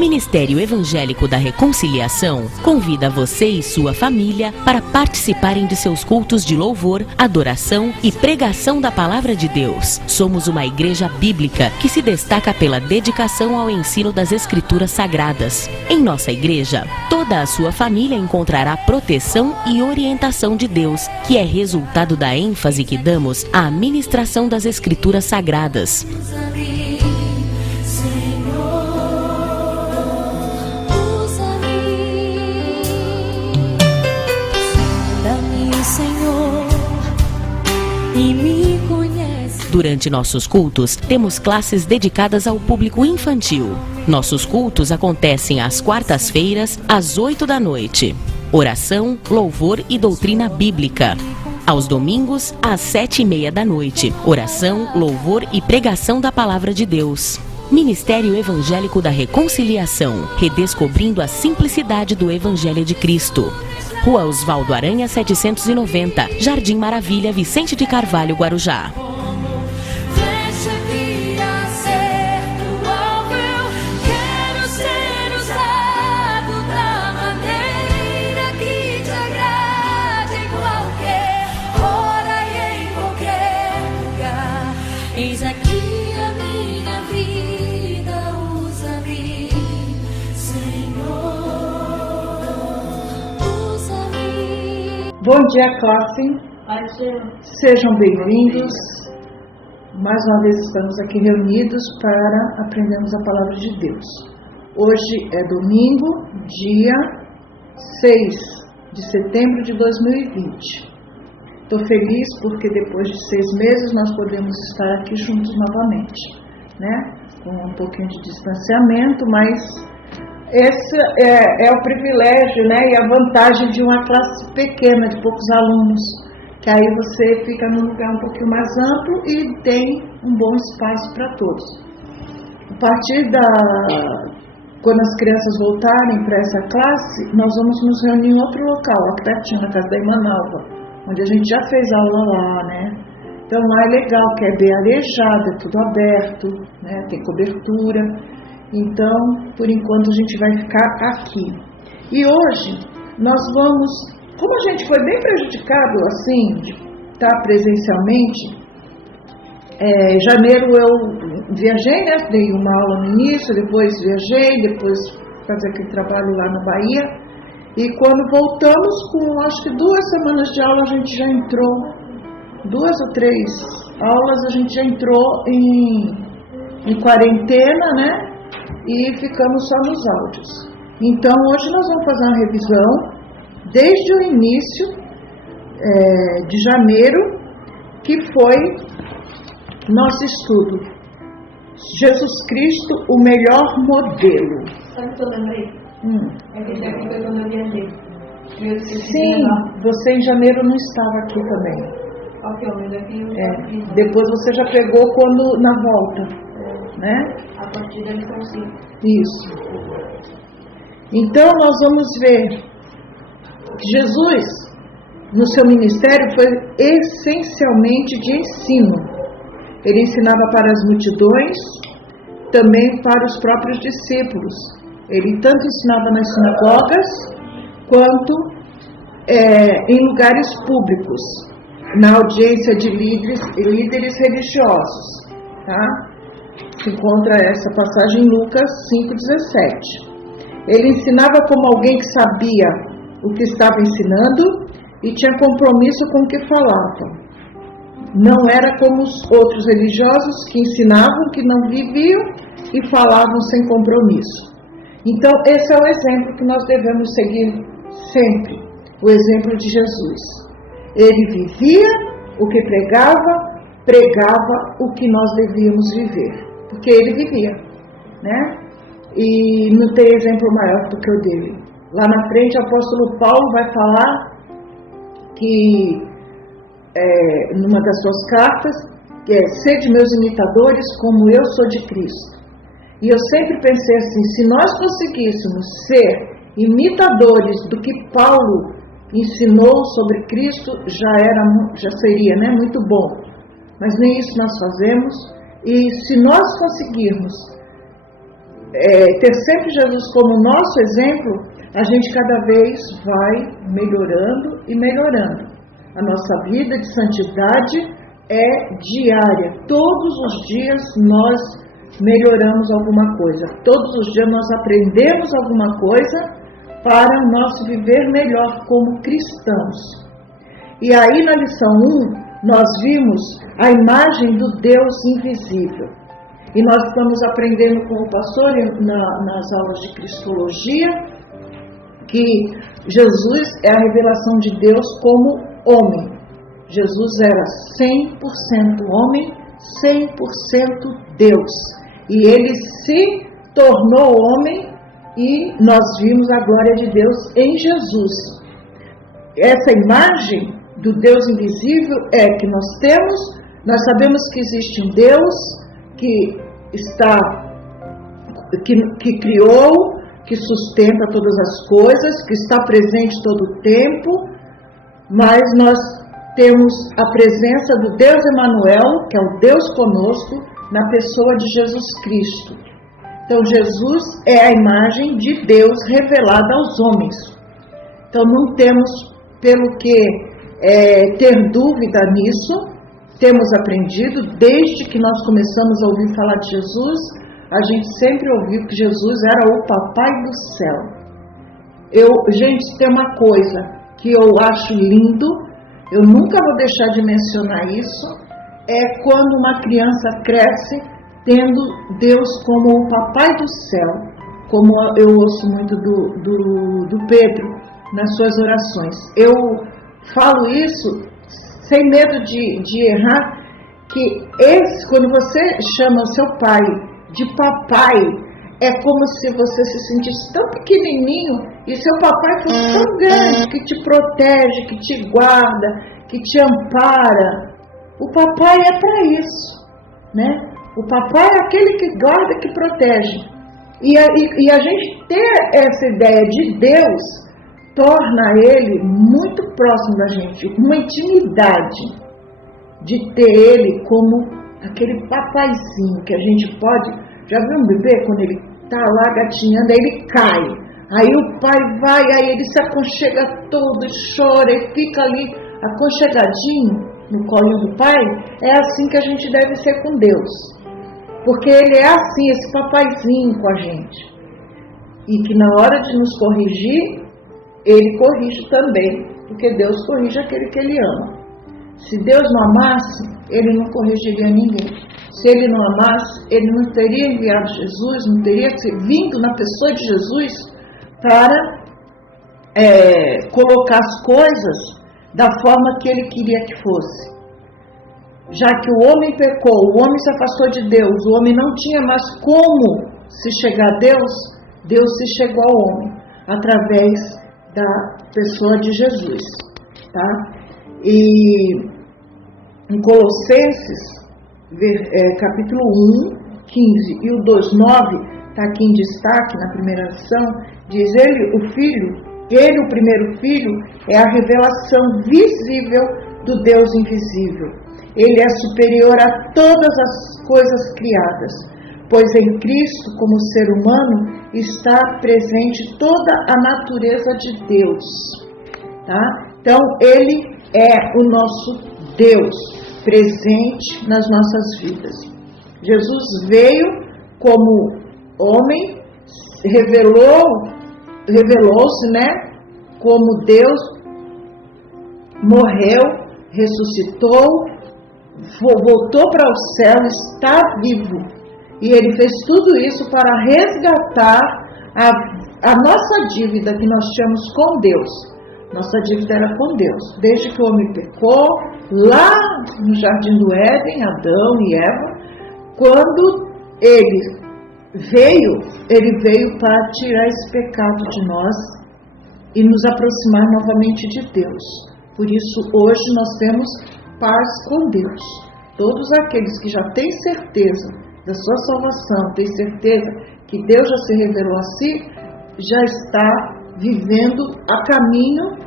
Ministério Evangélico da Reconciliação convida você e sua família para participarem de seus cultos de louvor, adoração e pregação da Palavra de Deus. Somos uma igreja bíblica que se destaca pela dedicação ao ensino das Escrituras Sagradas. Em nossa igreja, toda a sua família encontrará proteção e orientação de Deus, que é resultado da ênfase que damos à ministração das Escrituras Sagradas. Durante nossos cultos, temos classes dedicadas ao público infantil. Nossos cultos acontecem às quartas-feiras, às 8 da noite. Oração, louvor e doutrina bíblica. Aos domingos, às 7:30 da noite. Oração, louvor e pregação da Palavra de Deus. Ministério Evangélico da Reconciliação, redescobrindo a simplicidade do Evangelho de Cristo. Rua Osvaldo Aranha 790, Jardim Maravilha, Vicente de Carvalho, Guarujá. Eis aqui a minha vida, usa-me, Senhor, usa-me. Bom dia, classe. Sejam bem-vindos. Mais uma vez estamos aqui reunidos para aprendermos a Palavra de Deus. Hoje é domingo, dia 6 de setembro de 2020. Estou feliz porque depois de 6 meses nós podemos estar aqui juntos novamente, né? Com um pouquinho de distanciamento, mas esse é o privilégio, né? E a vantagem de uma classe pequena, de poucos alunos, que aí você fica num lugar um pouquinho mais amplo e tem um bom espaço para todos. A partir quando as crianças voltarem para essa classe, nós vamos nos reunir em outro local, aqui pertinho, na casa da irmã Nalva, onde a gente já fez aula lá, né? Então lá é legal, que é bem arejado, é tudo aberto, né? Tem cobertura. Então, por enquanto a gente vai ficar aqui. E hoje nós vamos, como a gente foi bem prejudicado assim, de estar presencialmente, em janeiro eu viajei, né? Dei uma aula no início, depois viajei, depois fazer aquele trabalho lá na Bahia. E quando voltamos, com acho que 2 semanas de aula, a gente já entrou, 2 ou 3 aulas, a gente já entrou em quarentena, né? E ficamos só nos áudios. Então, hoje nós vamos fazer uma revisão, desde o início de janeiro, que foi nosso estudo. Jesus Cristo, o melhor modelo. Sabe o que eu lembrei? É que já foi quando eu viajei. Sim, você em janeiro não estava aqui também. Depois você já pegou quando na volta, né? A partir da lição 5. Isso. Então nós vamos ver que Jesus, no seu ministério, foi essencialmente de ensino. Ele ensinava para as multidões, também para os próprios discípulos. Ele tanto ensinava nas sinagogas, quanto em lugares públicos, na audiência de líderes religiosos. Tá? Se encontra essa passagem em Lucas 5,17. Ele ensinava como alguém que sabia o que estava ensinando e tinha compromisso com o que falava. Não era como os outros religiosos que ensinavam, que não viviam e falavam sem compromisso. Então, esse é o exemplo que nós devemos seguir sempre, o exemplo de Jesus. Ele vivia o que pregava o que nós devíamos viver, porque ele vivia, né? E não tem exemplo maior do que o dele. Lá na frente, o apóstolo Paulo vai falar que, numa das suas cartas, que é: sede meus imitadores como eu sou de Cristo. E eu sempre pensei assim, se nós conseguíssemos ser imitadores do que Paulo ensinou sobre Cristo, já seria, né, muito bom. Mas nem isso nós fazemos. E se nós conseguirmos ter sempre Jesus como nosso exemplo, a gente cada vez vai melhorando e melhorando. A nossa vida de santidade é diária. Todos os dias nós melhoramos alguma coisa. Todos os dias nós aprendemos alguma coisa para o nosso viver melhor como cristãos. E aí na lição 1, nós vimos a imagem do Deus invisível. E nós estamos aprendendo com o pastor nas aulas de Cristologia que Jesus é a revelação de Deus como homem. Jesus era 100% homem, 100% Deus. E ele se tornou homem e nós vimos a glória de Deus em Jesus. Essa imagem do Deus invisível é que nós sabemos que existe um Deus que criou, que sustenta todas as coisas, que está presente todo o tempo, mas nós temos a presença do Deus Emanuel, que é o Deus conosco, na pessoa de Jesus Cristo. Então Jesus é a imagem de Deus revelada aos homens. Então não temos pelo que ter dúvida nisso. Temos aprendido, desde que nós começamos a ouvir falar de Jesus, a gente sempre ouviu que Jesus era o Papai do céu. Gente, tem uma coisa que eu acho lindo, eu nunca vou deixar de mencionar isso, é quando uma criança cresce tendo Deus como o Papai do céu, como eu ouço muito do Pedro nas suas orações. Eu falo isso sem medo de errar, que quando você chama o seu pai de papai, é como se você se sentisse tão pequenininho e seu papai fosse tão grande, que te protege, que te guarda, que te ampara. O papai é para isso, né? O papai é aquele que guarda, que protege. E a gente ter essa ideia de Deus torna ele muito próximo da gente, uma intimidade de ter ele como aquele papaizinho que a gente pode. Já viu um bebê quando ele está lá gatinhando, aí ele cai, aí o pai vai, aí ele se aconchega todo, chora e fica ali aconchegadinho no colinho do pai? É assim que a gente deve ser com Deus, porque ele é assim, esse papaizinho com a gente, e que na hora de nos corrigir, ele corrige também, porque Deus corrige aquele que ele ama. Se Deus não amasse, ele não corrigiria ninguém. Se ele não amasse, ele não teria enviado Jesus, não teria vindo na pessoa de Jesus para colocar as coisas da forma que ele queria que fosse. Já que o homem pecou, o homem se afastou de Deus, o homem não tinha mais como se chegar a Deus, Deus se chegou ao homem através da pessoa de Jesus, tá? E em Colossenses, capítulo 1, 15 e o 2:9, está aqui em destaque na primeira lição, diz ele, o primeiro filho, é a revelação visível do Deus invisível. Ele é superior a todas as coisas criadas, pois em Cristo, como ser humano, está presente toda a natureza de Deus. Tá? Então, ele é o nosso Deus presente nas nossas vidas. Jesus veio como homem, revelou-se, né, como Deus, morreu, ressuscitou, voltou para o céu, está vivo. E ele fez tudo isso para resgatar a nossa dívida que nós tínhamos com Deus. Nossa dívida era com Deus. Desde que o homem pecou, lá no Jardim do Éden, Adão e Eva, quando ele veio para tirar esse pecado de nós e nos aproximar novamente de Deus. Por isso, hoje nós temos paz com Deus. Todos aqueles que já têm certeza da sua salvação, têm certeza que Deus já se revelou a si, já está vivendo a caminho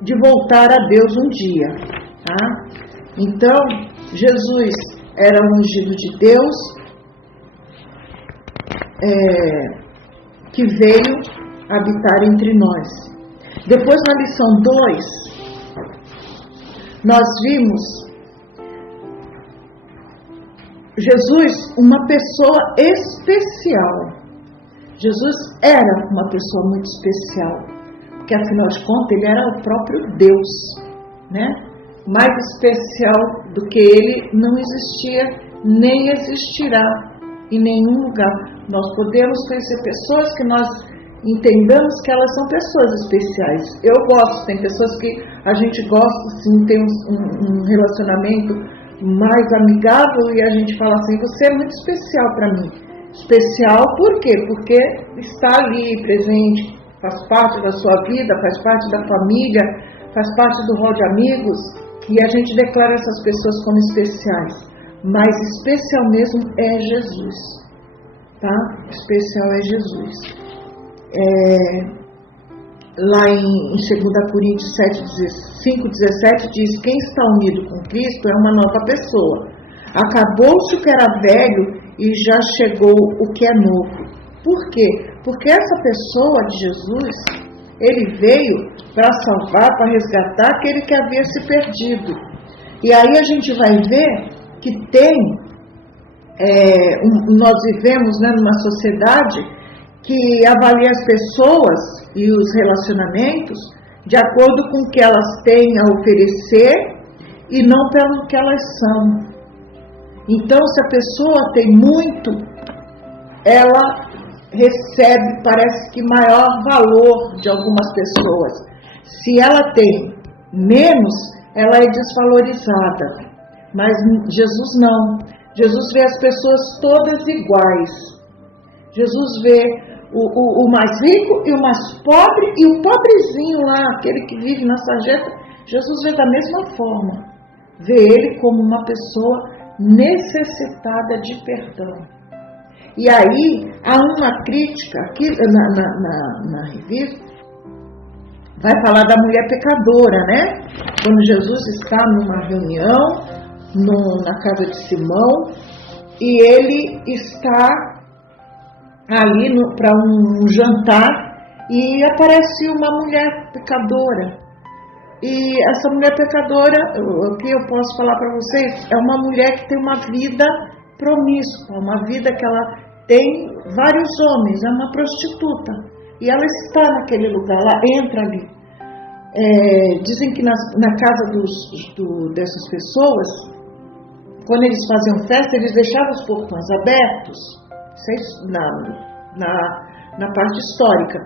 de voltar a Deus um dia. Tá? Então, Jesus era um ungido de Deus, que veio habitar entre nós. Depois, na lição 2, nós vimos Jesus, uma pessoa especial. Jesus era uma pessoa muito especial, porque afinal de contas ele era o próprio Deus, né? Mais especial do que ele não existia, nem existirá em nenhum lugar. Nós podemos conhecer pessoas que nós entendamos que elas são pessoas especiais. Eu gosto, tem pessoas que a gente gosta, sim, tem um relacionamento mais amigável e a gente fala assim, você é muito especial para mim. Especial por quê? Porque está ali presente, faz parte da sua vida, faz parte da família, faz parte do rol de amigos, e a gente declara essas pessoas como especiais. Mas especial mesmo é Jesus, tá? Especial é Jesus. Lá em 2 Coríntios 5,17 diz, quem está unido com Cristo é uma nova pessoa. Acabou-se o que era velho e já chegou o que é novo. Por quê? Porque essa pessoa de Jesus, ele veio para salvar, para resgatar aquele que havia se perdido. E aí a gente vai ver que tem, nós vivemos, né, numa sociedade que avalia as pessoas e os relacionamentos de acordo com o que elas têm a oferecer e não pelo que elas são. Então, se a pessoa tem muito, ela recebe, parece que, maior valor de algumas pessoas. Se ela tem menos, ela é desvalorizada. Mas Jesus não. Jesus vê as pessoas todas iguais. Jesus vê o mais rico e o mais pobre, e o pobrezinho lá, aquele que vive na sarjeta, Jesus vê da mesma forma. Vê ele como uma pessoa necessitada de perdão. E aí, há uma crítica, aqui na revista, vai falar da mulher pecadora, né? Quando Jesus está numa reunião, na casa de Simão, e ele está ali para um jantar, e aparece uma mulher pecadora. E essa mulher pecadora, o que eu posso falar para vocês, é uma mulher que tem uma vida promíscua, uma vida que ela tem vários homens, é uma prostituta. E ela está naquele lugar, ela entra ali. Dizem que na casa dessas pessoas, quando eles faziam festa, eles deixavam os portões abertos, na parte histórica.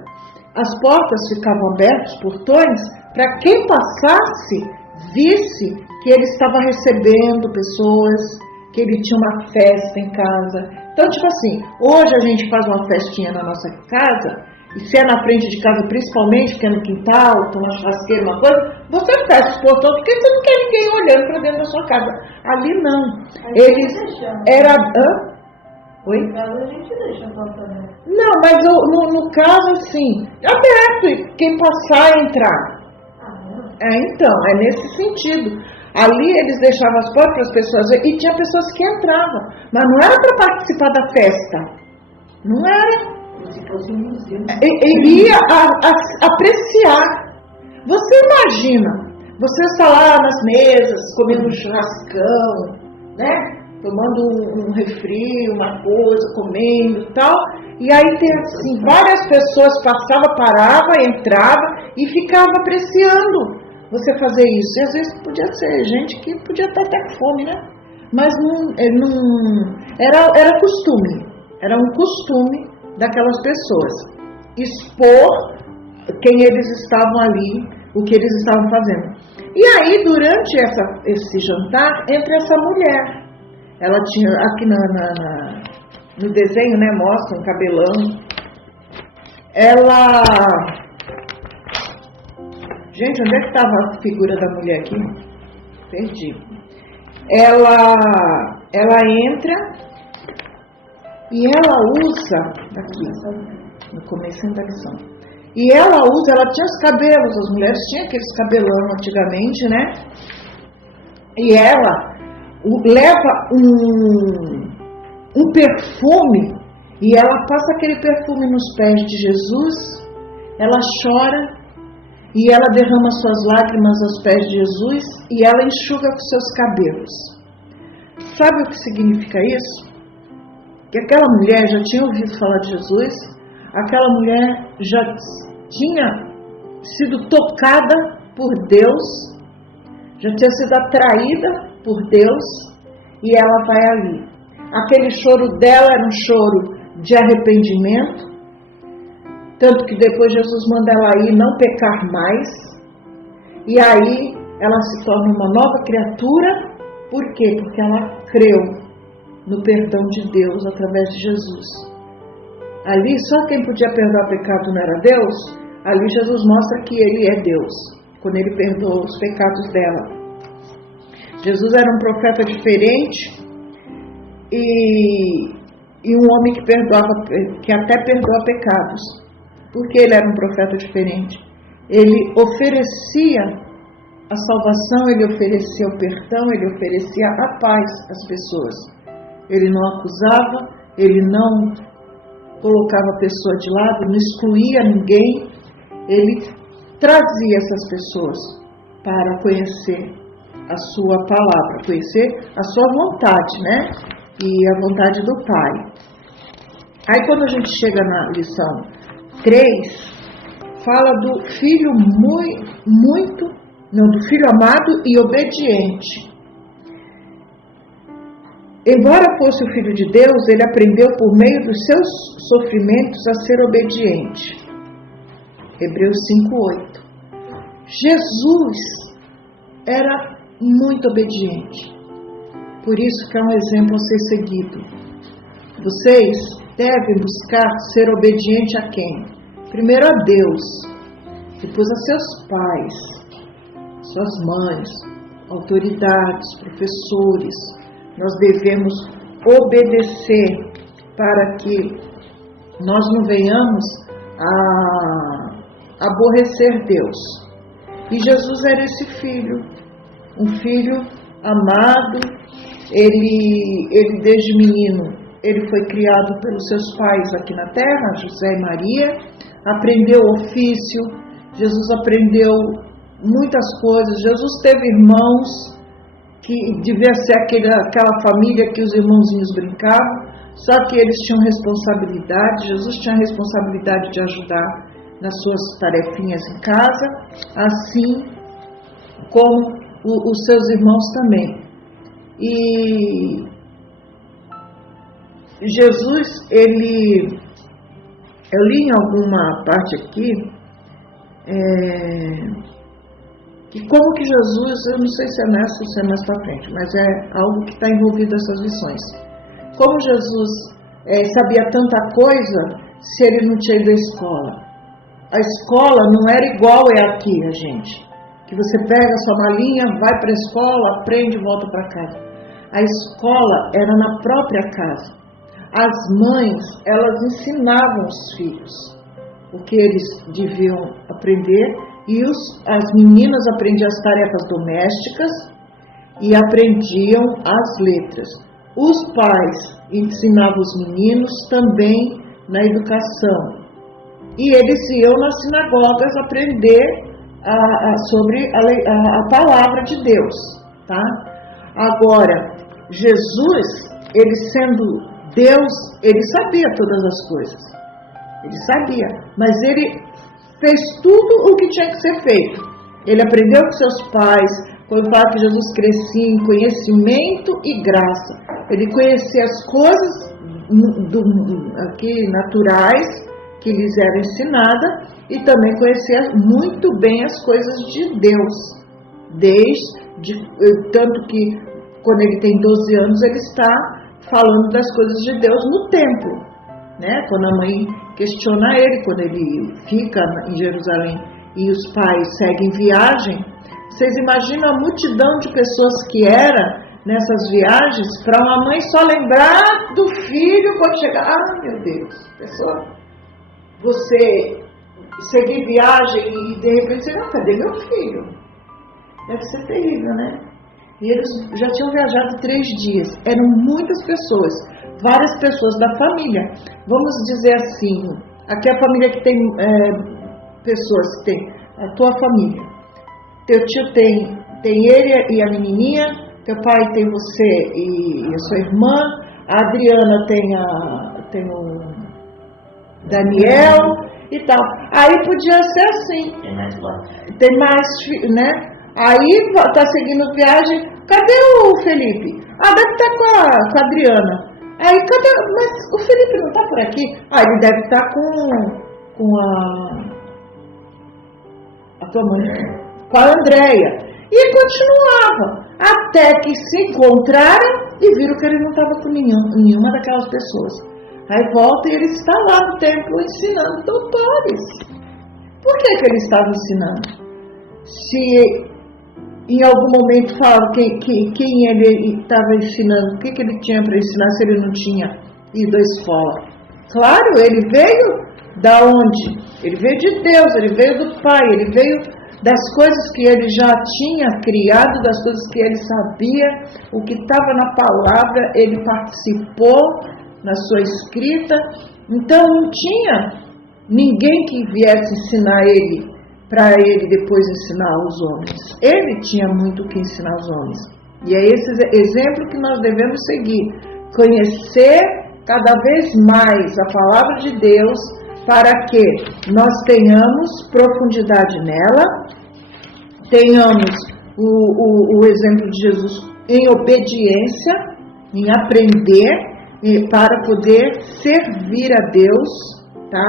As portas ficavam abertas, os portões, para quem passasse, visse que ele estava recebendo pessoas, que ele tinha uma festa em casa. Então, tipo assim, hoje a gente faz uma festinha na nossa casa, e se é na frente de casa, principalmente, porque é no quintal, tem uma churrasqueira, uma coisa, você fecha os portões, porque você não quer ninguém olhando para dentro da sua casa. Ali não. Eles era... Oi? No caso, a gente deixa a porta aberta. Não, mas no caso, assim, aberto, e quem passar, entrar. Então, é nesse sentido. Ali eles deixavam as portas para as pessoas, e tinha pessoas que entravam, mas não era para participar da festa. Não era. Iria apreciar. Você imagina, você está lá nas mesas, comendo um churrascão, né? Tomando um refri, uma coisa, comendo e tal, e aí tem assim, várias pessoas passavam, paravam, entravam e ficavam apreciando você fazer isso. E às vezes podia ser gente que podia estar até com fome, né? Mas não era costume, era um costume daquelas pessoas expor quem eles estavam ali, o que eles estavam fazendo. E aí, durante esse jantar, entra essa mulher. Ela tinha, aqui no desenho, né, mostra um cabelão. Ela... Gente, onde é que estava a figura da mulher aqui? Perdi. Ela entra e ela usa, aqui, no começo da lição, e ela tinha os cabelos, as mulheres tinham aqueles cabelão antigamente, né? E ela leva um perfume e ela passa aquele perfume nos pés de Jesus, ela chora e ela derrama suas lágrimas aos pés de Jesus e ela enxuga com seus cabelos. Sabe o que significa isso? Que aquela mulher já tinha ouvido falar de Jesus, aquela mulher já tinha sido tocada por Deus, já tinha sido atraída por Deus, e ela vai ali. Aquele choro dela era um choro de arrependimento, tanto que depois Jesus manda ela ir não pecar mais, e aí ela se torna uma nova criatura. Por quê? Porque ela creu no perdão de Deus através de Jesus. Ali só quem podia perdoar pecado não era Deus. Ali Jesus mostra que Ele é Deus, quando Ele perdoou os pecados dela. Jesus era um profeta diferente e um homem que até perdoa pecados. Porque Ele era um profeta diferente. Ele oferecia a salvação, Ele oferecia o perdão, Ele oferecia a paz às pessoas. Ele não acusava, Ele não colocava a pessoa de lado, não excluía ninguém. Ele trazia essas pessoas para conhecer a sua palavra, conhecer a sua vontade, né? E a vontade do Pai. Aí quando a gente chega na lição 3, fala do filho do filho amado e obediente. Embora fosse o filho de Deus, ele aprendeu por meio dos seus sofrimentos a ser obediente. Hebreus 5:8. Jesus era muito obediente. Por isso que é um exemplo a ser seguido. Vocês devem buscar ser obediente a quem? Primeiro a Deus, depois a seus pais, suas mães, autoridades, professores. Nós devemos obedecer para que nós não venhamos a aborrecer Deus. E Jesus era esse filho, um filho amado. Ele desde menino, ele foi criado pelos seus pais aqui na terra, José e Maria, aprendeu ofício, Jesus aprendeu muitas coisas. Jesus teve irmãos, que devia ser aquela família que os irmãozinhos brincavam, só que eles tinham responsabilidade. Jesus tinha a responsabilidade de ajudar nas suas tarefinhas em casa, assim como os seus irmãos também. E Jesus, eu li em alguma parte aqui, que como que Jesus, eu não sei se é nessa ou se é mais para frente, mas é algo que está envolvido nessas lições. Como Jesus sabia tanta coisa se ele não tinha ido à escola? A escola não era igual aqui, a gente. Que você pega a sua malinha, vai para a escola, aprende e volta para casa. A escola era na própria casa. As mães, elas ensinavam os filhos o que eles deviam aprender, e as meninas aprendiam as tarefas domésticas e aprendiam as letras. Os pais ensinavam os meninos também na educação. E eles iam nas sinagogas aprender sobre a palavra de Deus, tá? Agora, Jesus, ele sendo Deus, ele sabia todas as coisas. Ele sabia, mas ele fez tudo o que tinha que ser feito. Ele aprendeu com seus pais, foi o fato que Jesus crescia em conhecimento e graça. Ele conhecia as coisas aqui naturais que lhes eram ensinadas e também conhecia muito bem as coisas de Deus. Tanto que quando ele tem 12 anos, ele está falando das coisas de Deus no templo, né? Quando a mãe questiona ele, quando ele fica em Jerusalém e os pais seguem viagem, vocês imaginam a multidão de pessoas que era nessas viagens para uma mãe só lembrar do filho quando chegar. Ah, meu Deus, pessoa, você seguir viagem e de repente você, não, cadê meu filho? Deve ser terrível, né? E eles já tinham viajado 3 dias. Eram muitas pessoas, várias pessoas da família. Vamos dizer assim, aqui é a família que tem pessoas, tem a tua família. Teu tio tem ele e a menininha, teu pai tem você e a sua irmã, a Adriana tem o Daniel e tal. Aí podia ser assim. Tem mais, né? Aí tá seguindo viagem. Cadê o Felipe? Deve estar com a Adriana. Aí, mas o Felipe não tá por aqui? Ele deve estar com a tua mãe, com a Andréia. E continuava, até que se encontraram e viram que ele não estava com nenhuma daquelas pessoas. Aí volta e ele está lá no templo ensinando doutores. Por que ele estava ensinando? Se em algum momento fala quem ele estava ensinando, o que ele tinha para ensinar se ele não tinha ido à escola? Claro, ele veio da onde? Ele veio de Deus, ele veio do Pai, ele veio das coisas que ele já tinha criado, das coisas que ele sabia, o que estava na palavra, ele participou na sua escrita. Então não tinha ninguém que viesse ensinar ele, para ele depois ensinar os homens. Ele tinha muito o que ensinar os homens. E é esse exemplo que nós devemos seguir. Conhecer cada vez mais a palavra de Deus, para que nós tenhamos profundidade nela, tenhamos o exemplo de Jesus em obediência, em aprender, para poder servir a Deus, tá?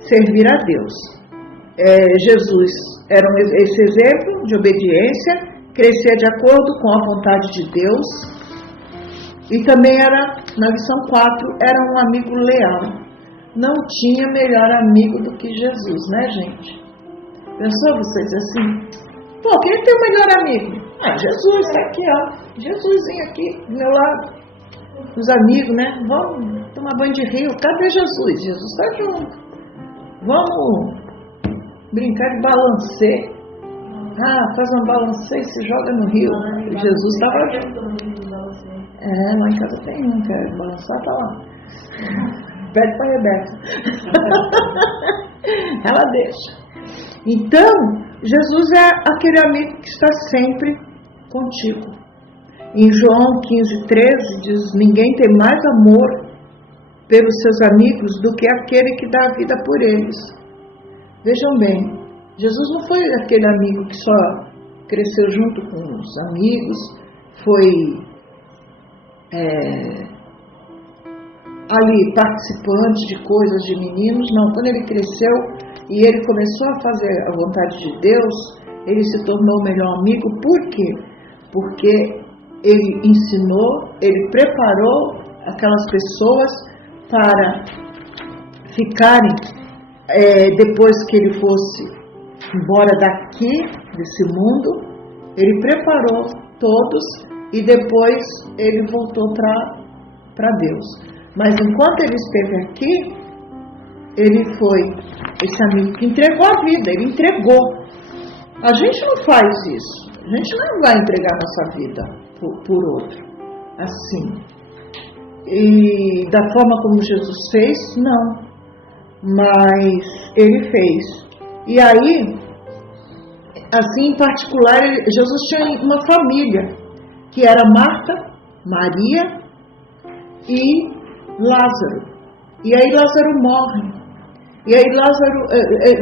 Servir a Deus. Jesus era esse exemplo de obediência, crescer de acordo com a vontade de Deus, e também era, na lição 4, era um amigo leal. Não tinha melhor amigo do que Jesus, né, gente? Pensou vocês assim? Pô, quem é teu melhor amigo? Jesus, tá aqui, ó. Jesusinho aqui, do meu lado. Os amigos, né? Vamos tomar banho de rio. Cadê Jesus? Jesus tá junto. Vamos brincar de balancê. Faz um balancê e se joga no rio. Jesus estava junto. Lá em casa tem um, quer balançar, tá lá. Pede pra Rebeca. Ela deixa. Então, Jesus é aquele amigo que está sempre contigo. Em João 15:13 diz: ninguém tem mais amor pelos seus amigos do que aquele que dá a vida por eles. Vejam bem, Jesus não foi aquele amigo que só cresceu junto com os amigos, foi ali participante de coisas de meninos. Não, quando ele cresceu e ele começou a fazer a vontade de Deus, ele se tornou o melhor amigo. Por quê? Porque ele ensinou, ele preparou aquelas pessoas para ficarem, depois que ele fosse embora daqui, desse mundo, ele preparou todos e depois ele voltou para Deus. Mas enquanto ele esteve aqui, ele foi esse amigo que entregou a vida, ele entregou. A gente não faz isso, a gente não vai entregar nossa vida por outro, assim. E da forma como Jesus fez, não. Mas ele fez. E aí, assim em particular, Jesus tinha uma família, que era Marta, Maria e Lázaro. E aí Lázaro morre. E aí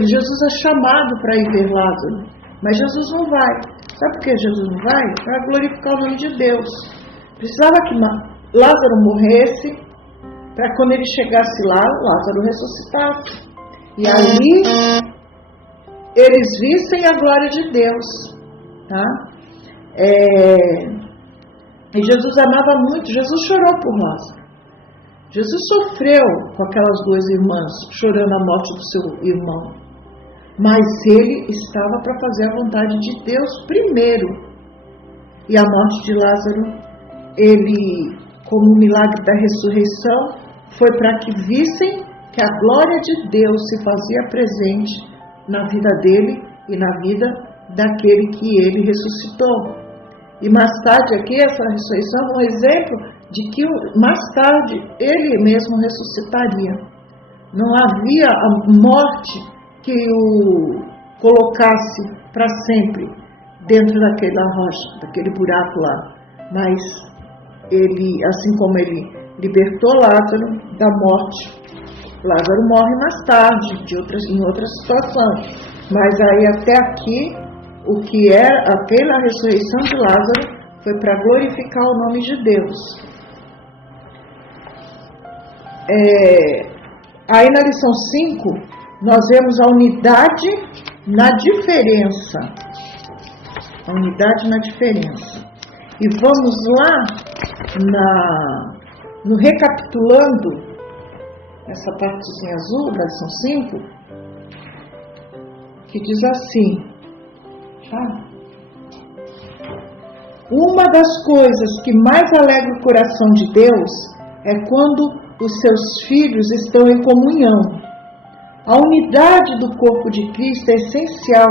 Jesus é chamado para ir ver Lázaro. Mas Jesus não vai. Sabe por que Jesus não vai? Para glorificar o nome de Deus. Precisava que Lázaro morresse, para quando ele chegasse lá, Lázaro ressuscitasse. E ali eles vissem a glória de Deus. Tá? E Jesus amava muito. Jesus chorou por Lázaro. Jesus sofreu com aquelas 2 irmãs, chorando a morte do seu irmão. Mas ele estava para fazer a vontade de Deus primeiro. E a morte de Lázaro, ele, como um milagre da ressurreição, foi para que vissem que a glória de Deus se fazia presente na vida dele e na vida daquele que ele ressuscitou. E mais tarde aqui, essa ressurreição é um exemplo de que mais tarde ele mesmo ressuscitaria. Não havia a morte que o colocasse para sempre dentro daquela rocha, daquele buraco lá. Mas ele, assim como ele libertou Lázaro da morte, Lázaro morre mais tarde, em outras situações. Mas aí até aqui, o que é aquela ressurreição de Lázaro foi para glorificar o nome de Deus. Aí na lição 5, nós vemos a unidade na diferença. A unidade na diferença. E vamos lá, no recapitulando, essa partezinha azul da lição 5, que diz assim, uma das coisas que mais alegra o coração de Deus é quando os seus filhos estão em comunhão. A unidade do corpo de Cristo é essencial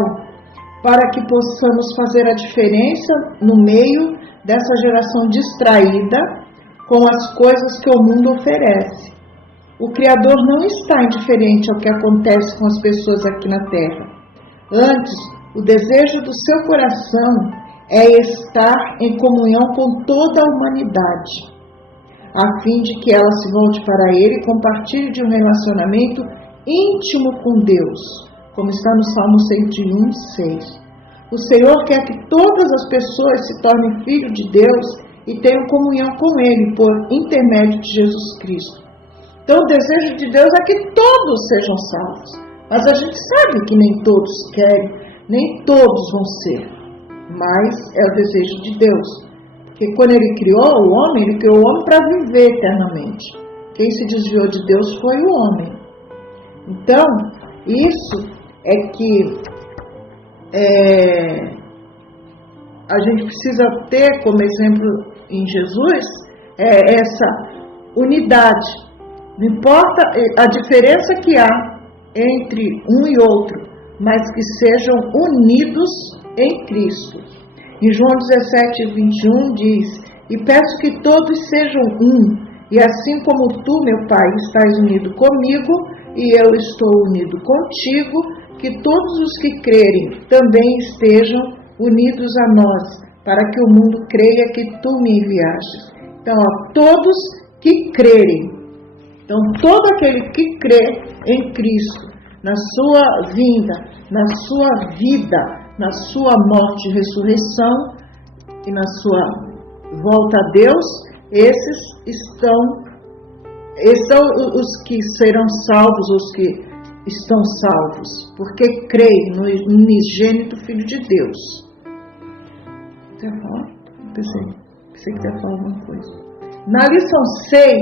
para que possamos fazer a diferença no meio dessa geração distraída com as coisas que o mundo oferece. O Criador não está indiferente ao que acontece com as pessoas aqui na Terra. Antes, o desejo do seu coração é estar em comunhão com toda a humanidade, a fim de que ela se volte para Ele e compartilhe de um relacionamento íntimo com Deus, como está no Salmo 101:6. O Senhor quer que todas as pessoas se tornem filhos de Deus e tenham comunhão com Ele por intermédio de Jesus Cristo. Então o desejo de Deus é que todos sejam salvos, mas a gente sabe que nem todos querem, nem todos vão ser, mas é o desejo de Deus. Porque quando Ele criou o homem, Ele criou o homem para viver eternamente. Quem se desviou de Deus foi o homem. Então, isso é que a gente precisa ter como exemplo em Jesus, essa unidade. Não importa a diferença que há entre um e outro, mas que sejam unidos em Cristo. Em João 17:21 diz, e peço que todos sejam um, e assim como tu, meu Pai, estás unido comigo, e eu estou unido contigo, que todos os que crerem também estejam unidos a nós, para que o mundo creia que tu me enviaste. Então, todos que crerem. Então, todo aquele que crê em Cristo, na sua vinda, na sua vida, na sua morte e ressurreição e na sua volta a Deus, esses são os que serão salvos, os que estão salvos, porque creem no unigênito Filho de Deus. Quer falar? Pensei que ia falar alguma coisa. Na lição 6,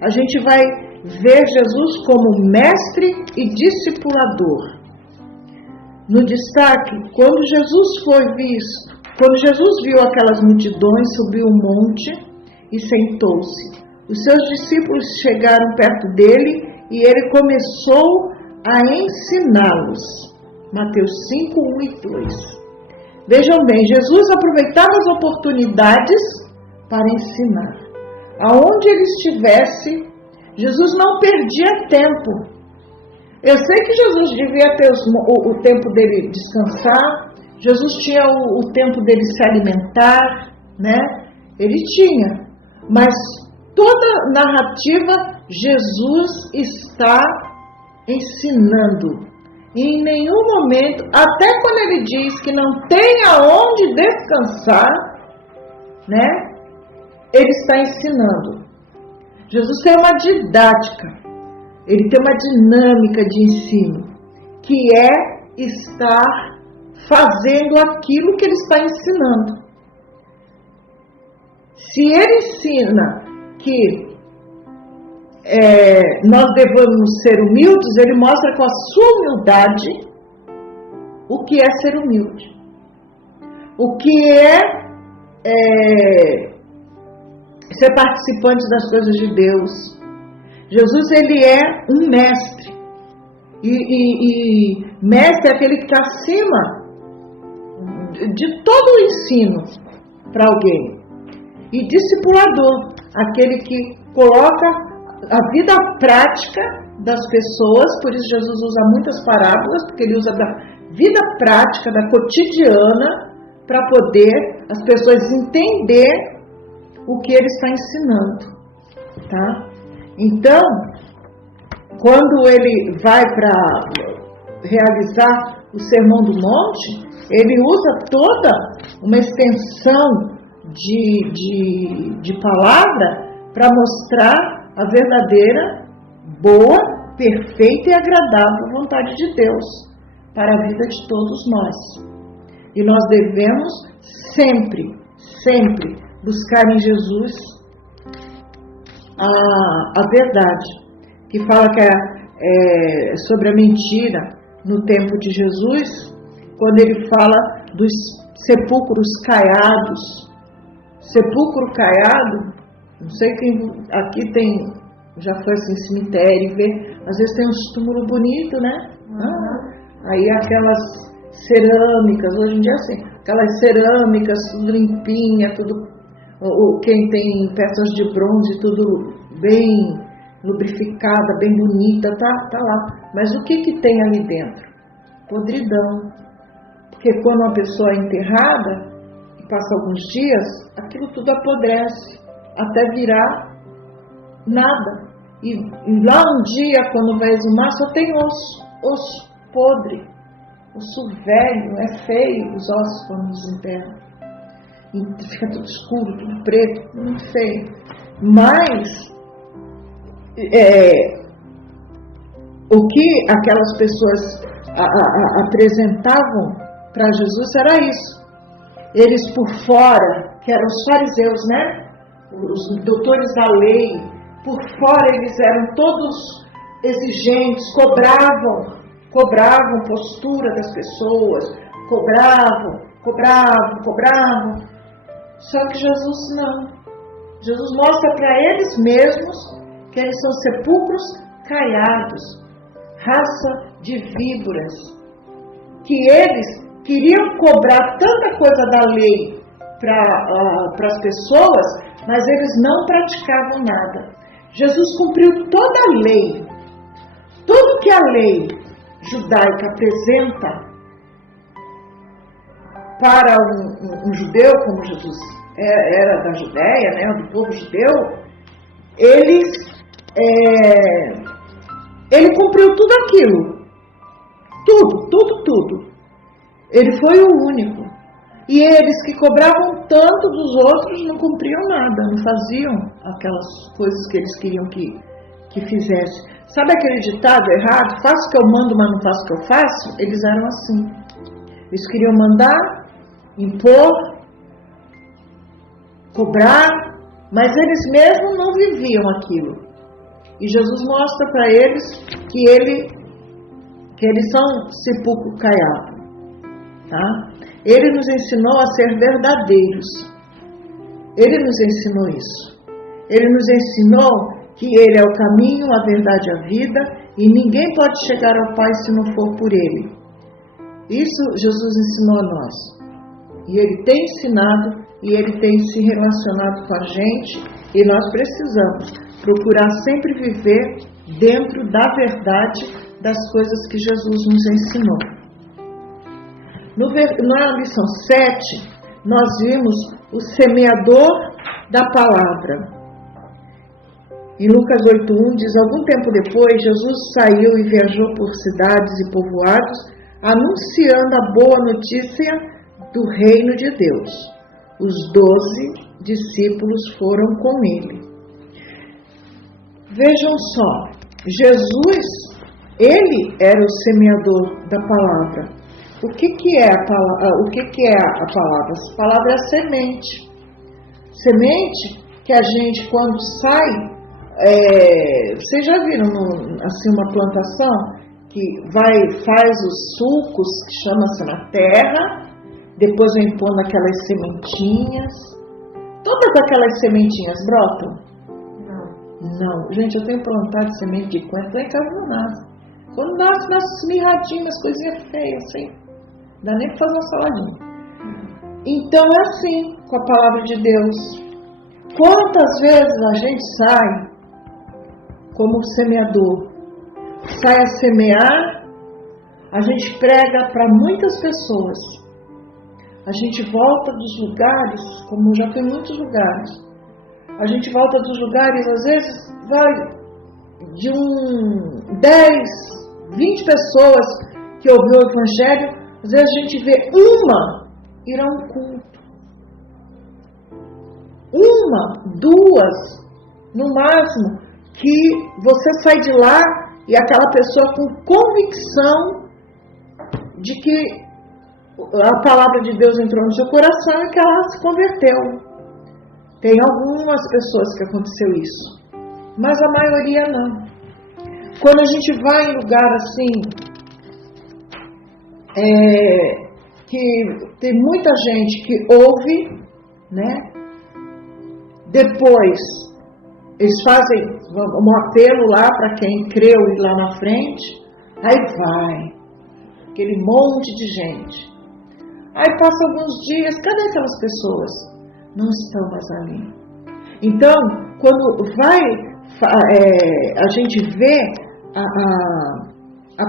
a gente vai ver Jesus como mestre e discipulador. No destaque, quando Jesus viu aquelas multidões, subiu um monte e sentou-se. Os seus discípulos chegaram perto dele e ele começou a ensiná-los. Mateus 5, 1 e 2. Vejam bem, Jesus aproveitava as oportunidades para ensinar. Aonde ele estivesse, Jesus não perdia tempo. Eu sei que Jesus devia ter o tempo dele descansar, Jesus tinha o tempo dele se alimentar, né? Ele tinha, mas toda narrativa, Jesus está ensinando. E em nenhum momento, até quando ele diz que não tem aonde descansar, né? Ele está ensinando. Jesus tem uma didática, ele tem uma dinâmica de ensino, que é estar fazendo aquilo que ele está ensinando. Se ele ensina que nós devemos ser humildes, ele mostra com a sua humildade o que é ser humilde. O que é ser participante das coisas de Deus. Jesus, ele é um mestre. E mestre é aquele que está acima de todo o ensino. para alguém. E discipulador, aquele que coloca a vida prática das pessoas, por isso Jesus usa muitas parábolas, porque ele usa da vida prática, da cotidiana, para poder as pessoas entender o que ele está ensinando, tá? Então, quando ele vai para realizar o Sermão do Monte, ele usa toda uma extensão de palavra para mostrar a verdadeira, boa, perfeita e agradável vontade de Deus para a vida de todos nós. E nós devemos sempre buscar em Jesus a verdade, que fala que é sobre a mentira no tempo de Jesus, quando ele fala dos sepulcros caiados. Sepulcro caiado, não sei quem aqui já foi assim, cemitério, vê, às vezes tem uns túmulos bonitos, né? Aí aquelas cerâmicas, hoje em dia assim, aquelas cerâmicas, tudo limpinha, tudo, quem tem peças de bronze, tudo bem lubrificada, bem bonita, tá lá. Mas o que tem ali dentro? Podridão. Porque quando uma pessoa é enterrada, e passa alguns dias, aquilo tudo apodrece, até virar nada. E lá um dia, quando vai exumar, só tem osso podre. Osso velho, é feio os ossos quando nos enterram. E fica tudo escuro, tudo preto, muito feio. Mas o que aquelas pessoas apresentavam para Jesus era isso. Eles por fora, que eram os fariseus, né? Os doutores da lei, por fora eles eram todos exigentes, cobravam postura das pessoas, cobravam. Só que Jesus não. Jesus mostra para eles mesmos que eles são sepulcros caiados, raça de víboras, que eles queriam cobrar tanta coisa da lei para as pessoas, mas eles não praticavam nada. Jesus cumpriu toda a lei. Tudo que a lei judaica apresenta para um judeu, como Jesus era da Judéia, né, do povo judeu, ele cumpriu tudo aquilo. Tudo. Ele foi o único. E eles que cobravam tanto dos outros não cumpriam nada, não faziam aquelas coisas que eles queriam que fizesse. Sabe aquele ditado errado? Faço o que eu mando, mas não faço o que eu faço? Eles eram assim. Eles queriam mandar, impor, cobrar, mas eles mesmos não viviam aquilo. E Jesus mostra para eles que eles são sepulcro caiado. Tá? Ele nos ensinou a ser verdadeiros. Ele nos ensinou isso. Ele nos ensinou que Ele é o caminho, a verdade e a vida, e ninguém pode chegar ao Pai se não for por Ele. Isso Jesus ensinou a nós. E Ele tem ensinado, e Ele tem se relacionado com a gente, e nós precisamos procurar sempre viver dentro da verdade das coisas que Jesus nos ensinou. Na lição 7, nós vimos o semeador da palavra. Em Lucas 8:1 diz: algum tempo depois, Jesus saiu e viajou por cidades e povoados, anunciando a boa notícia do reino de Deus. Os 12 discípulos foram com ele. Vejam só, Jesus, ele era o semeador da palavra. O que é a palavra? A palavra é a semente. Semente que a gente, quando sai, vocês já viram assim uma plantação que faz os sulcos, que chama-se na terra, depois vem pondo aquelas sementinhas. Todas aquelas sementinhas brotam? Não. Gente, eu tenho plantado semente de coentro, lá em casa não nasce. Quando nasce mirradinho, as coisinhas feias, assim. Não dá nem para fazer uma saladinha. Então é assim com a palavra de Deus. Quantas vezes a gente sai como semeador, sai a semear, a gente prega para muitas pessoas, a gente volta dos lugares, como já foi em muitos lugares, a gente volta dos lugares, às vezes vai de 10, 20 pessoas que ouviu o Evangelho, às vezes a gente vê uma ir a um culto. Uma, duas, no máximo, que você sai de lá e aquela pessoa com convicção de que a palavra de Deus entrou no seu coração e que ela se converteu. Tem algumas pessoas que aconteceu isso, mas a maioria não. Quando a gente vai em lugar assim, que tem muita gente que ouve, né? Depois eles fazem um apelo lá para quem creu ir lá na frente, aí vai aquele monte de gente. Aí passa alguns dias, cadê aquelas pessoas? Não estão mais ali. Então, quando vai, a gente vê a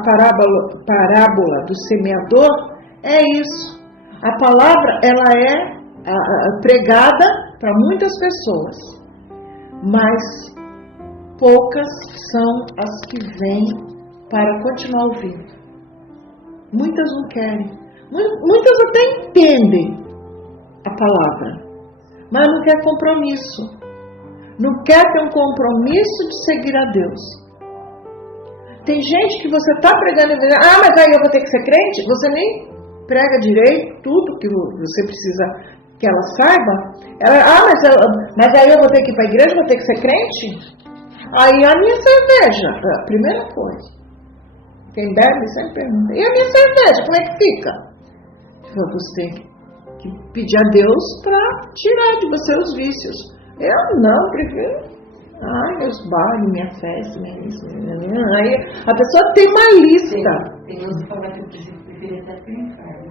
parábola do semeador, é isso. A palavra, ela é pregada para muitas pessoas, mas poucas são as que vêm para continuar ouvindo. Muitas não querem. Muitas até entendem a palavra, mas não quer compromisso. Não quer ter um compromisso de seguir a Deus. Tem gente que você está pregando e diz, mas aí eu vou ter que ser crente? Você nem prega direito tudo que você precisa que ela saiba. Mas aí eu vou ter que ir para a igreja, vou ter que ser crente? Aí a minha cerveja, a primeira coisa. Quem bebe sempre pergunta, e a minha cerveja, como é que fica? Você tem que pedir a Deus para tirar de você os vícios. Eu não, prefiro meus bailes, minha festa, aí a pessoa tem uma lista. Tem uns que falam que eu preferia até pro inferno.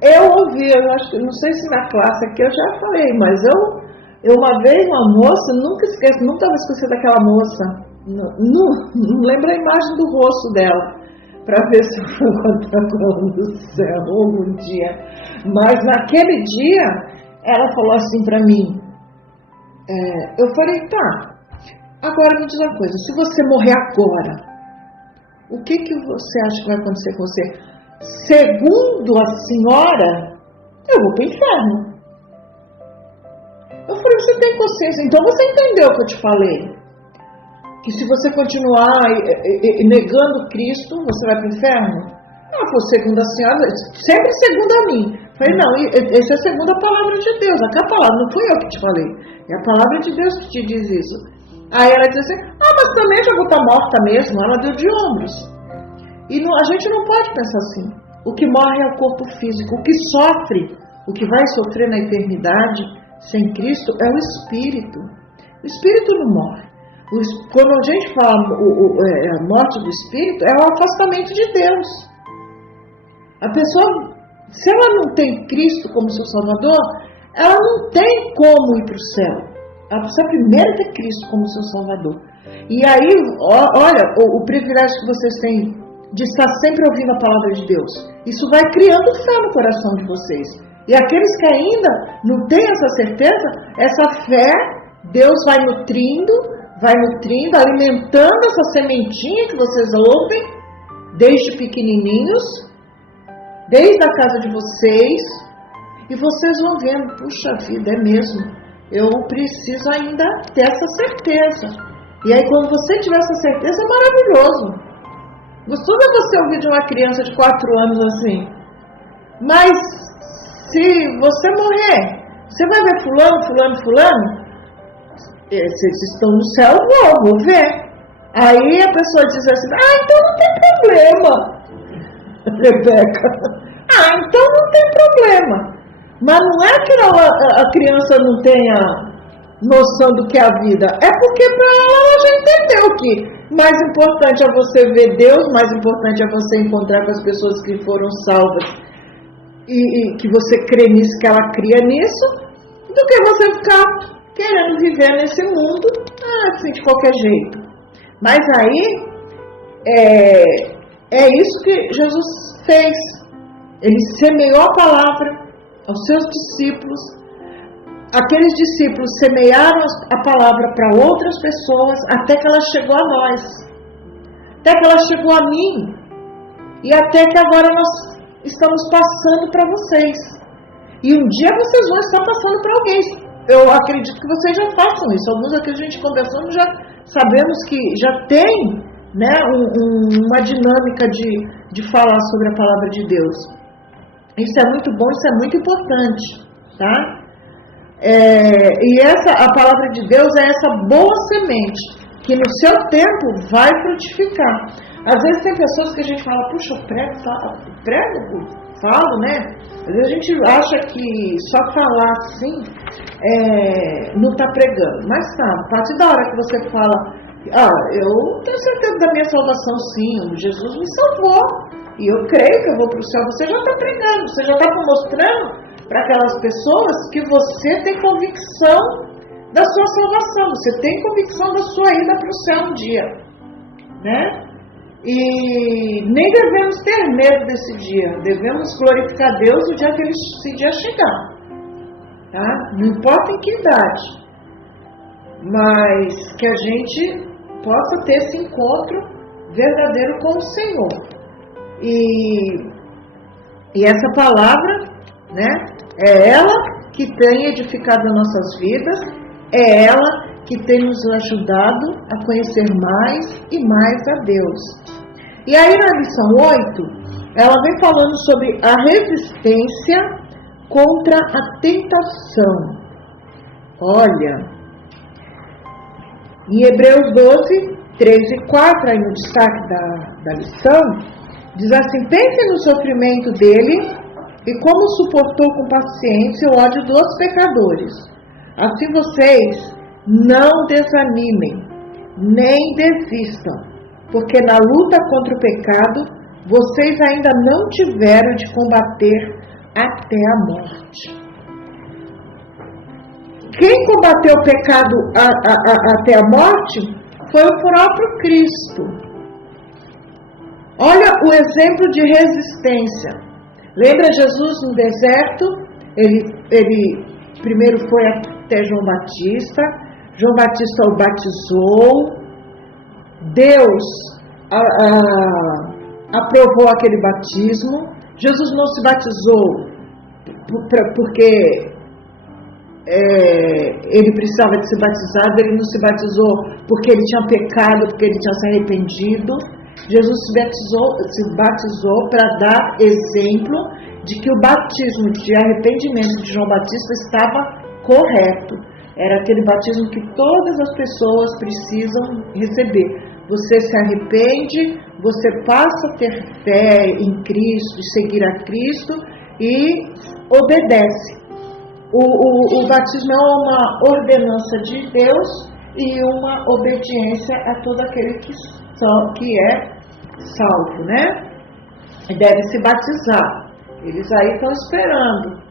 Eu ouvi, eu acho que, não sei se na classe aqui eu já falei, mas eu uma vez, uma moça, nunca vou esquecer daquela moça, não lembro a imagem do rosto dela, para ver se eu vou encontrar com ela no céu algum dia. Mas naquele dia, ela falou assim para mim, eu falei, tá, agora me diz uma coisa, se você morrer agora, o que você acha que vai acontecer com você? Segundo a senhora, eu vou para o inferno. Eu falei, você tem consciência, então você entendeu o que eu te falei? Que se você continuar negando Cristo, você vai para o inferno? Ela falou, segundo a senhora, sempre segundo a mim. Eu falei, não, essa é a segunda palavra de Deus. Aquela palavra não fui eu que te falei. É a palavra de Deus que te diz isso. Aí ela disse assim, mas também já vou estar morta mesmo. Ela deu de ombros. E a gente não pode pensar assim. O que morre é o corpo físico. O que sofre, o que vai sofrer na eternidade sem Cristo é o espírito. O espírito não morre. Quando a gente fala a morte do espírito, é o afastamento de Deus. A pessoa, se ela não tem Cristo como seu Salvador, ela não tem como ir para o céu. Ela precisa primeiro ter Cristo como seu Salvador. E aí, olha, o privilégio que vocês têm de estar sempre ouvindo a palavra de Deus. Isso vai criando fé no coração de vocês. E aqueles que ainda não têm essa certeza, essa fé, Deus vai nutrindo, alimentando essa sementinha que vocês ouvem, desde pequenininhos, desde a casa de vocês, e vocês vão vendo, puxa vida, é mesmo, eu preciso ainda ter essa certeza. E aí quando você tiver essa certeza, é maravilhoso. Gostoso é você ouvir de uma criança de 4 anos assim. Mas se você morrer, você vai ver fulano, vocês estão no céu, vou ver. Aí a pessoa diz assim, então não tem problema, Rebeca. Então não tem problema. Mas não é que a criança não tenha noção do que é a vida. É porque para ela já entendeu que mais importante é você ver Deus, mais importante é você encontrar com as pessoas que foram salvas e que você crê nisso, que ela cria nisso, do que você ficar querendo viver nesse mundo assim de qualquer jeito. Mas aí é isso que Jesus fez. Ele semeou a palavra aos seus discípulos. Aqueles discípulos semearam a palavra para outras pessoas até que ela chegou a nós, até que ela chegou a mim, e até que agora nós estamos passando para vocês. E um dia vocês vão estar passando para alguém. Eu acredito que vocês já façam isso. Alguns aqui a gente conversando já sabemos que já tem, né, uma dinâmica de falar sobre a palavra de Deus. Isso é muito bom, isso é muito importante, tá? E a palavra de Deus é essa boa semente que no seu tempo vai frutificar. Às vezes tem pessoas que a gente fala, puxa, eu falo, né? Às vezes a gente acha que só falar assim não está pregando. Mas tá, a partir da hora que você fala, eu tenho certeza da minha salvação, sim, Jesus me salvou, e eu creio que eu vou para o céu, você já está pregando, você já está mostrando para aquelas pessoas que você tem convicção da sua salvação, você tem convicção da sua ida para o céu um dia, né? E nem devemos ter medo desse dia, devemos glorificar Deus no dia que esse dia chegar, tá? Não importa em que idade, mas que a gente possa ter esse encontro verdadeiro com o Senhor. E essa palavra, né, é ela que tem edificado as nossas vidas, é ela que tem nos ajudado a conhecer mais e mais a Deus. E aí na lição 8, ela vem falando sobre a resistência contra a tentação. Olha, em Hebreus 12, 3 e 4, aí no destaque da lição, diz assim: pense no sofrimento dele e como suportou com paciência o ódio dos pecadores. Assim vocês não desanimem, nem desistam, porque na luta contra o pecado, vocês ainda não tiveram de combater até a morte. Quem combateu o pecado até a morte foi o próprio Cristo. Olha o exemplo de resistência. Lembra Jesus no deserto? Ele primeiro foi até João Batista. João Batista o batizou. Deus aprovou aquele batismo. Jesus não se batizou porque ele precisava de ser batizado. Ele não se batizou porque ele tinha pecado, porque ele tinha se arrependido. Jesus se batizou para dar exemplo de que o batismo de arrependimento de João Batista estava correto. Era aquele batismo que todas as pessoas precisam receber. Você se arrepende, você passa a ter fé em Cristo, seguir a Cristo e obedece. O batismo é uma ordenança de Deus e uma obediência a todo aquele que é salvo, né? E deve se batizar. Eles aí estão esperando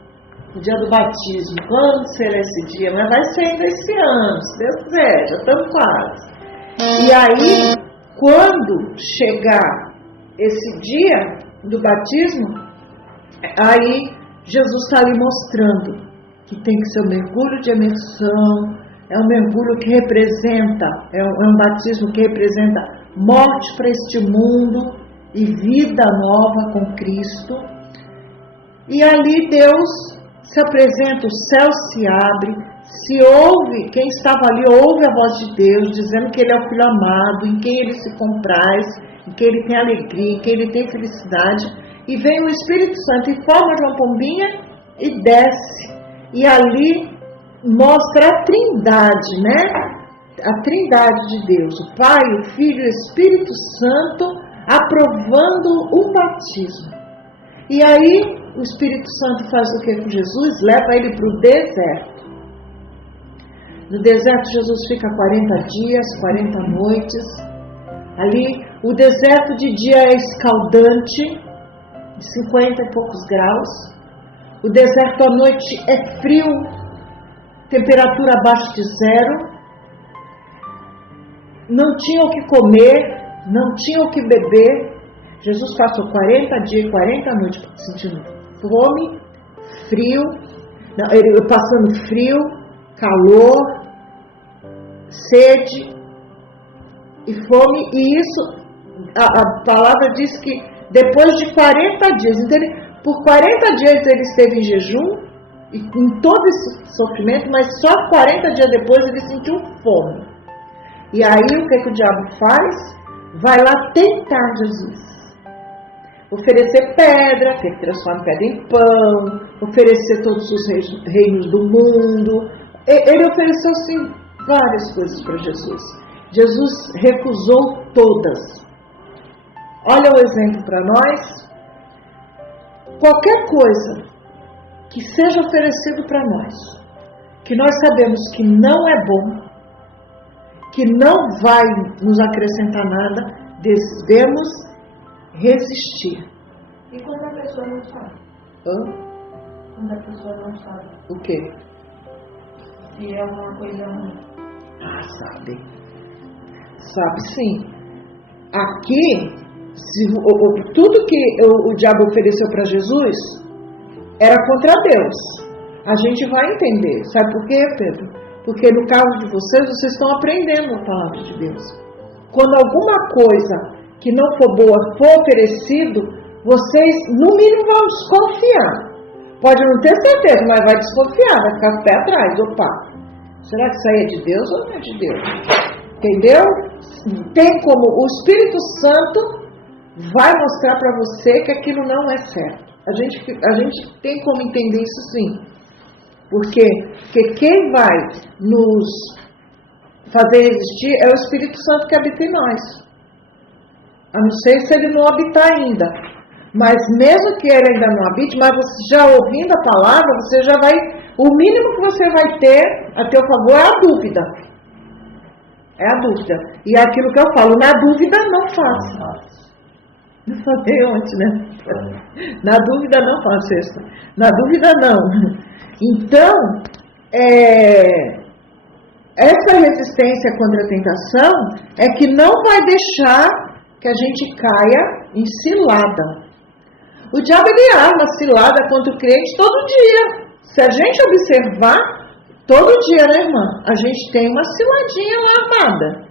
o dia do batismo. Quando será esse dia? Mas vai ser ainda esse ano, se Deus quiser, já estamos quase. E aí, quando chegar esse dia do batismo, aí Jesus está ali mostrando que tem que ser um mergulho de imersão, é um mergulho que representa, é um batismo que representa morte para este mundo e vida nova com Cristo. E ali Deus se apresenta, o céu se abre, se ouve, quem estava ali ouve a voz de Deus, dizendo que Ele é o Filho amado, em quem Ele se compraz, em quem Ele tem alegria, em quem Ele tem felicidade. E vem o Espírito Santo em forma de uma pombinha e desce. E ali mostra a trindade, né? A trindade de Deus, o Pai, o Filho e o Espírito Santo, aprovando o batismo. E aí o Espírito Santo faz o que com Jesus? Leva ele para o deserto. No deserto Jesus fica 40 dias, 40 noites. Ali o deserto de dia é escaldante, de 50 e poucos graus. O deserto à noite é frio, temperatura abaixo de zero. Não tinham o que comer, não tinham o que beber. Jesus passou 40 dias e 40 noites sentindo fome, frio, passando frio, calor, sede e fome. E isso, a palavra diz que depois de 40 dias, então por 40 dias ele esteve em jejum, e com todo esse sofrimento, mas só 40 dias depois ele sentiu fome. E aí o que o diabo faz? Vai lá tentar Jesus. Oferecer pedra, que transforma pedra em pão, oferecer todos os reinos do mundo. Ele ofereceu sim várias coisas para Jesus. Jesus recusou todas. Olha o exemplo para nós. Qualquer coisa que seja oferecido para nós, que nós sabemos que não é bom, que não vai nos acrescentar nada, devemos resistir. E quando a pessoa não sabe? Quando a pessoa não sabe. O quê? Se é alguma coisa ruim. Sabe. Sabe sim. Aqui, tudo que o diabo ofereceu para Jesus era contra Deus. A gente vai entender. Sabe por quê, Pedro? Porque no caso de vocês estão aprendendo a palavra de Deus. Quando alguma coisa que não for boa for oferecido, vocês no mínimo vão desconfiar. Pode não ter certeza, mas vai desconfiar, vai ficar com o pé atrás. Opa, será que isso aí é de Deus ou não é de Deus? Entendeu? Tem como o Espírito Santo vai mostrar para você que aquilo não é certo. A gente tem como entender isso sim. Porque quem vai nos fazer existir é o Espírito Santo que habita em nós. A não ser se ele não habitar ainda. Mas mesmo que ele ainda não habite, mas você já ouvindo a palavra, você já vai... O mínimo que você vai ter a teu favor é a dúvida. É a dúvida. E é aquilo que eu falo, na dúvida não faça. Eu falei ontem, né? Na dúvida não faça isso. Na dúvida não. Então, essa resistência contra a tentação é que não vai deixar que a gente caia em cilada. O diabo ele arma cilada contra o crente todo dia. Se a gente observar, todo dia, né, irmã? A gente tem uma ciladinha lá armada.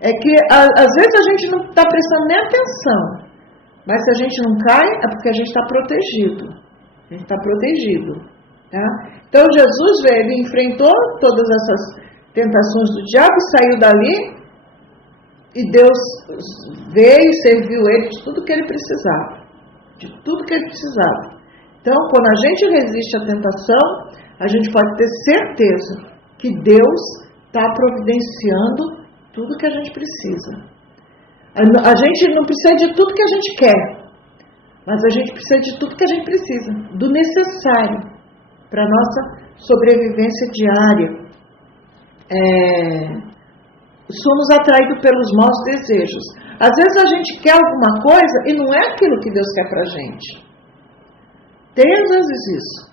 É que às vezes a gente não está prestando nem atenção. Mas se a gente não cai, é porque a gente está protegido. A gente está protegido. Tá? Então Jesus veio, ele enfrentou todas essas tentações do diabo, saiu dali e Deus veio e serviu ele de tudo que ele precisava. De tudo que ele precisava. Então, quando a gente resiste à tentação, a gente pode ter certeza que Deus está providenciando tudo que a gente precisa. A gente não precisa de tudo que a gente quer, mas a gente precisa de tudo que a gente precisa, do necessário para a nossa sobrevivência diária. Somos atraídos pelos maus desejos. Às vezes a gente quer alguma coisa e não é aquilo que Deus quer para a gente. Tem às vezes isso.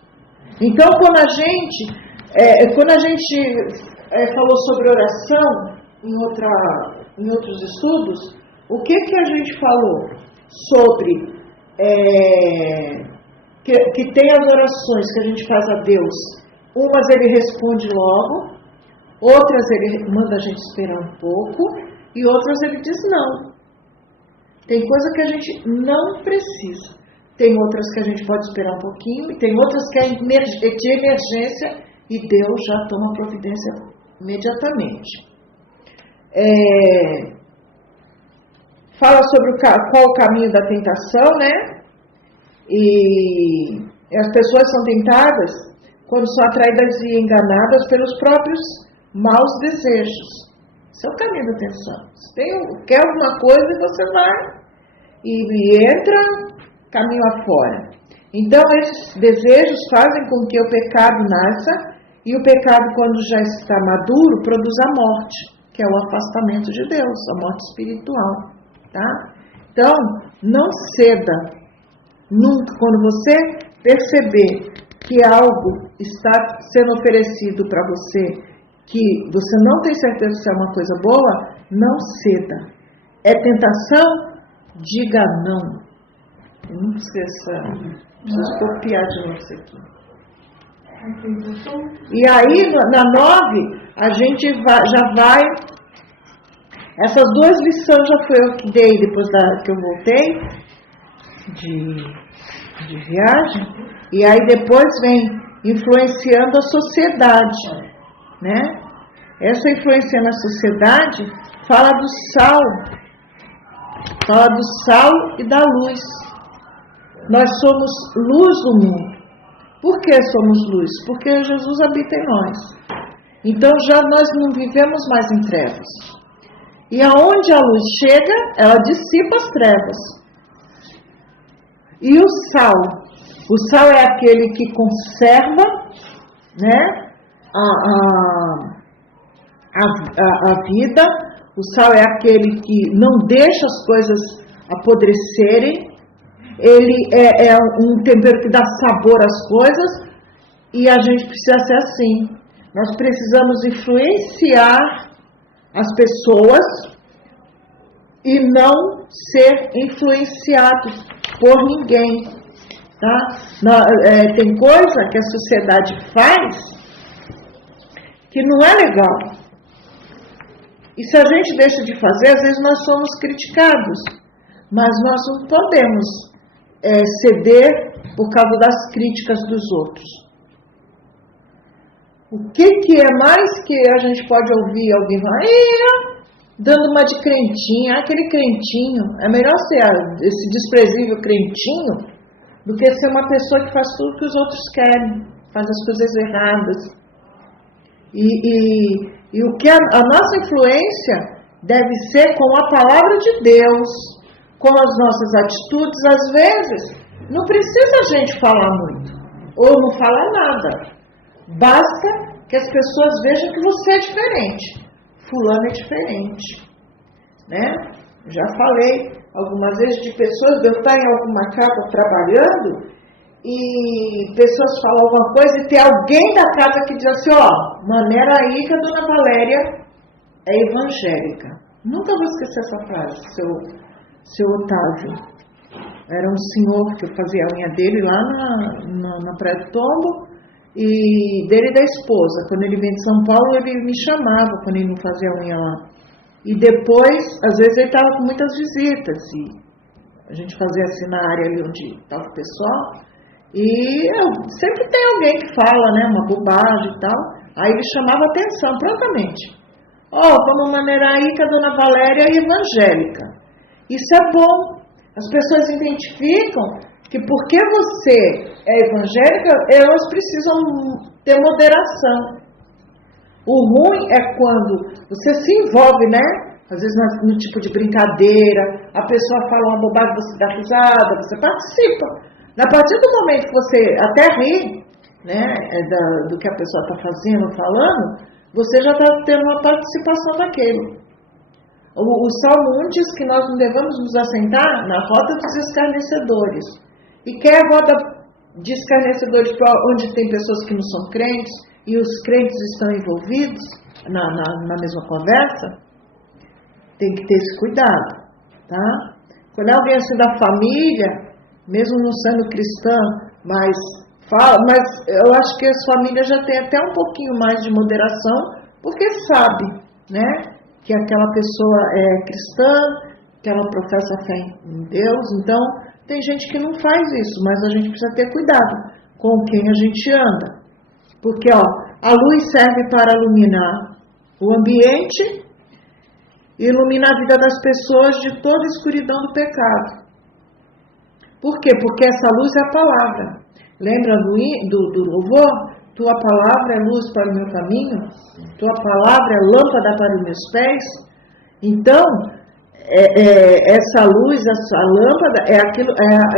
Então, quando a gente falou sobre oração em outros estudos, o que a gente falou sobre que tem as orações que a gente faz a Deus. Umas ele responde logo, outras ele manda a gente esperar um pouco e outras ele diz não. Tem coisa que a gente não precisa. Tem outras que a gente pode esperar um pouquinho, e tem outras que é de emergência e Deus já toma providência imediatamente. Fala sobre qual o caminho da tentação, né? E as pessoas são tentadas quando são atraídas e enganadas pelos próprios maus desejos. Esse é o caminho da tentação. Você quer alguma coisa e você vai e entra caminho afora. Então, esses desejos fazem com que o pecado nasça, e o pecado, quando já está maduro, produz a morte, que é o afastamento de Deus, a morte espiritual. Tá? Então, não ceda nunca. Quando você perceber que algo está sendo oferecido para você, que você não tem certeza se é uma coisa boa, não ceda. É tentação? Diga não. Eu não preciso copiar de novo isso aqui. E aí, na 9, a gente já vai... Essas 2 lições já foi eu que dei depois que eu voltei de viagem. E aí depois vem influenciando a sociedade, né? Essa influência na sociedade fala do sal e da luz. Nós somos luz do mundo. Por que somos luz? Porque Jesus habita em nós. Então já nós não vivemos mais em trevas. E aonde a luz chega, ela dissipa as trevas. E o sal é aquele que conserva, né, a vida. O sal é aquele que não deixa as coisas apodrecerem. Ele é um tempero que dá sabor às coisas. E a gente precisa ser assim. Nós precisamos influenciar as pessoas e não ser influenciados por ninguém, tá? Tem coisa que a sociedade faz que não é legal. E se a gente deixa de fazer, às vezes nós somos criticados, mas nós não podemos ceder por causa das críticas dos outros. O que é mais que a gente pode ouvir alguém falar? Dando uma de crentinho, aquele crentinho. É melhor ser esse desprezível crentinho do que ser uma pessoa que faz tudo que os outros querem, faz as coisas erradas. E o que a nossa influência deve ser com a palavra de Deus, com as nossas atitudes. Às vezes, não precisa a gente falar muito, ou não falar nada. Basta que as pessoas vejam que você é diferente. Fulano é diferente, né? Já falei algumas vezes de pessoas, eu estar em alguma casa trabalhando e pessoas falam alguma coisa e tem alguém da casa que diz assim, maneira aí que a dona Valéria é evangélica. Nunca vou esquecer essa frase, seu Otávio. Era um senhor que eu fazia a unha dele lá na Praia do Tombo. E dele e da esposa, quando ele vem de São Paulo, ele me chamava quando ele não fazia unha lá. E depois, às vezes ele estava com muitas visitas, e a gente fazia assim na área ali onde estava o pessoal, e sempre tem alguém que fala, né, uma bobagem e tal, aí ele chamava atenção prontamente. Vamos maneirar aí que a dona Valéria é evangélica. Isso é bom, as pessoas identificam que porque você é evangélica, elas precisam ter moderação. O ruim é quando você se envolve, né? Às vezes no tipo de brincadeira, a pessoa fala uma bobagem, você dá risada, você participa. A partir do momento que você até ri, né, do que a pessoa está fazendo, falando, você já está tendo uma participação daquilo. O Salmo 1 diz que nós não devemos nos assentar na roda dos escarnecedores. E quer roda de escarnecedores onde tem pessoas que não são crentes e os crentes estão envolvidos na mesma conversa? Tem que ter esse cuidado, tá? Quando alguém assim da família, mesmo não sendo cristã, mas eu acho que as famílias já têm até um pouquinho mais de moderação, porque sabe, né, que aquela pessoa é cristã, que ela professa fé em Deus. Então tem gente que não faz isso, mas a gente precisa ter cuidado com quem a gente anda. Porque a luz serve para iluminar o ambiente e iluminar a vida das pessoas de toda a escuridão do pecado. Por quê? Porque essa luz é a palavra. Lembra do louvor? Tua palavra é luz para o meu caminho, tua palavra é lâmpada para os meus pés. Então, essa luz, essa lâmpada, é